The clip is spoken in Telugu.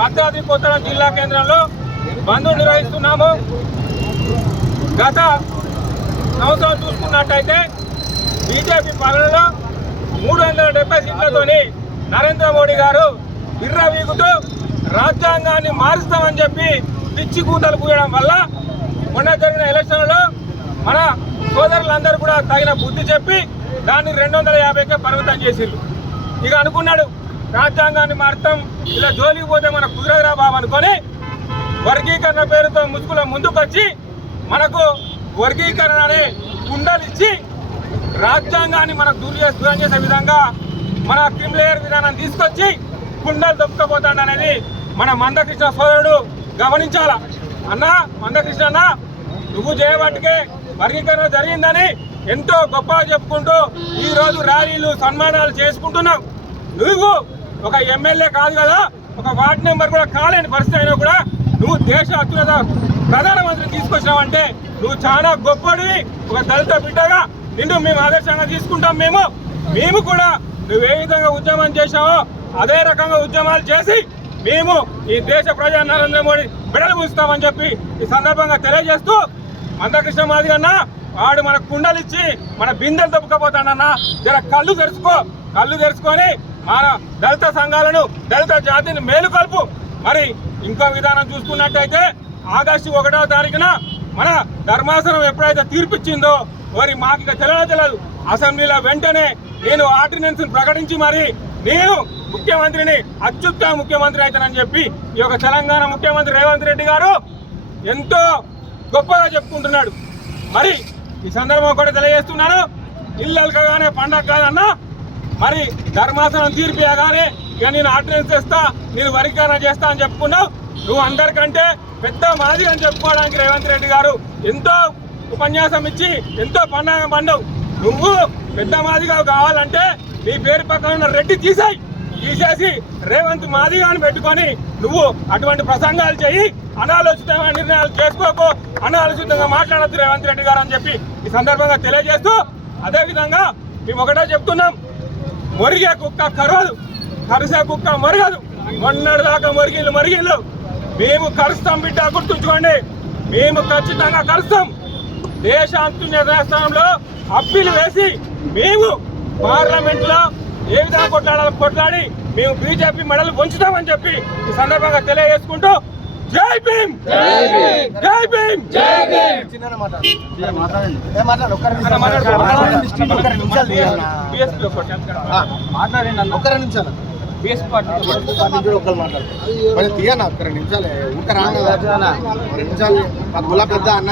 భద్రాద్రి కొత్తగూడెం జిల్లా కేంద్రంలో బంద్ నిర్వహిస్తున్నాము. గత సంవత్సరం చూసుకున్నట్టయితే బీజేపీ పాలనలో 370 సీట్లతోని నరేంద్ర మోడీ గారు విర్రవీగుతూ రాజ్యాంగాన్ని మారుస్తామని చెప్పి పిచ్చి కూతలు పూయడం వల్ల మొన్న జరిగిన ఎలక్షన్లలో మన సోదరులందరూ కూడా తగిన బుద్ధి చెప్పి దాన్ని 250కే పరిమితం చేసిర్రు. ఇక అనుకున్నాడు రాజ్యాంగాన్ని మారుతాం, ఇలా జోలికి పోతే మన కుదరదురా బాబు అనుకొని వర్గీకరణ పేరుతో ముసుగులో ముందుకొచ్చి మనకు వర్గీకరణ అనే కుండలు ఇచ్చి రాజ్యాంగాన్ని మనకు దూరం చేసే విధంగా మన క్రిమిలేయర్ విధానం తీసుకొచ్చి కుండలు దొక్కుపోతాడు అనేది మన మందకృష్ణ సోదరుడు గమనించాల. అన్నా మందకృష్ణ అన్న, నువ్వు చేయబట్టుకే వర్గీకరణ జరిగిందని ఎంతో గొప్పగా చెప్పుకుంటూ ఈ రోజు ర్యాలీలు సన్మానాలు చేసుకుంటున్నావు. నువ్వు ఒక ఎమ్మెల్యే కాదు కదా, ఒక వార్డు మెంబర్ కూడా కాలేని పరిస్థితి అయినా కూడా నువ్వు దేశ అత్యున్నత ప్రధానమంత్రిని తీసుకొచ్చినావంటే నువ్వు చాలా గొప్పడివి. ఒక దళిత బిడ్డగా నిన్ను మేము ఆదర్శంగా తీసుకుంటాం. మేము కూడా నువ్వు ఏ విధంగా ఉద్యమం చేశావో అదే రకంగా ఉద్యమాలు చేసి మేము ఈ దేశ ప్రజా నరేంద్ర మోడీ బిడలు పూస్తామని చెప్పి ఈ సందర్భంగా తెలియజేస్తూ, మందకృష్ణ మాదిరి అన్న వాడు మన కుండలిచ్చి మన బిందెలు తప్పుకపోతాడన్నా, జర కళ్ళు తెరుచుకొని మన దళిత సంఘాలను దళిత జాతిని మేలుకొల్పు. మరి ఇంకో విధానం చూసుకున్నట్టయితే ఆగస్టు 1వ తారీఖున మన ధర్మాసనం ఎప్పుడైతే తీర్పిచ్చిందో మరి మాకు ఇక తెలియదు. అసెంబ్లీలో వెంటనే నేను ఆర్డినెన్స్ ప్రకటించి మరి నేను ముఖ్యమంత్రిని అత్యుత్తమ ముఖ్యమంత్రి అవుతానని చెప్పి ఈ యొక్క తెలంగాణ ముఖ్యమంత్రి రేవంత్ రెడ్డి గారు ఎంతో గొప్పగా చెప్పుకుంటున్నాడు. మరి ఈ సందర్భం కూడా తెలియజేస్తున్నాను, ఇల్లల్కగానే పండగ కాదన్నా, మరి ధర్మాసనం తీర్పు ఇవ్వగానే ఇక నేను ఆర్డినెన్స్ చేస్తా, నేను వర్గీకరణ చేస్తా అని చెప్పుకున్నావు. నువ్వు అందరికంటే పెద్ద మాది అని చెప్పుకోవడానికి రేవంత్ రెడ్డి గారు ఎంతో ఉపన్యాసం ఇచ్చి ఎంతో పండగ పండవు. నువ్వు పెద్ద మాదిగా కావాలంటే నీ పేరు పక్కన ఉన్న రెడ్డి తీసేసి రేవంత్ మాదిగాని పెట్టుకొని నువ్వు అటువంటి ప్రసంగాలు చేయి, అనాలోచితమైన నిర్ణయాలు చేసుకోకు, అనాలోచితంగా మాట్లాడద్దు రేవంత్ రెడ్డి గారు అని చెప్పి ఈ సందర్భంగా తెలియజేస్తూ, అదేవిధంగా మేము ఒకటే చెప్తున్నాం, మొరిగే కుక్క కరవదు, కరిసే కుక్క మొరగదు. మొన్నటిదాకా మొరిగిళ్ళు మేము కరుస్తాం బిడ్డ, గుర్తుంచుకోండి, మేము ఖచ్చితంగా కరుస్తాం. దేశ అత్యున్నత స్థానంలో అప్పీలు వేసి మేము పార్లమెంట్ లో ఏ విధంగా కొట్లాడి మేము బీజేపీ మెడలు వంచుతామని చెప్పి ఈ సందర్భంగా తెలియజేసుకుంటూ జై భీమ్, జై భీమ్, జై భీమ్. తీయనా ఒక్క 2 నిమిషాలే, ఊక రాగా 2 నిమిషాలు గులా పెద్ద అన్న